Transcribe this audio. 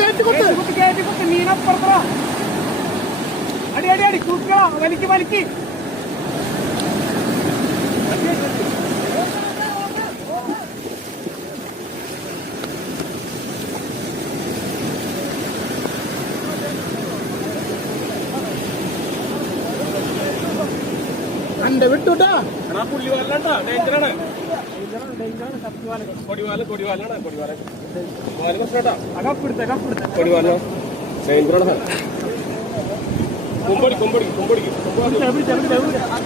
കേട്ടിക്കുത്ത് മീനപ്പുറത്തറ അടി അടി അടി കുറുക്കള വലിക്ക് വലിക്ക് അന്റെ വിട്ടുട്ടാ പുള്ളിവാലാണ്ടാ ഡേഞ്ചറാണ് കൊടിവാല കൊടിവാലാണ് കൊടിവാല പ്രശ്നട്ടാ കൊടിവാല ഡേഞ്ചറാണ് കുമ്പടി കുമ്പടി കുമ്പടിക്ക്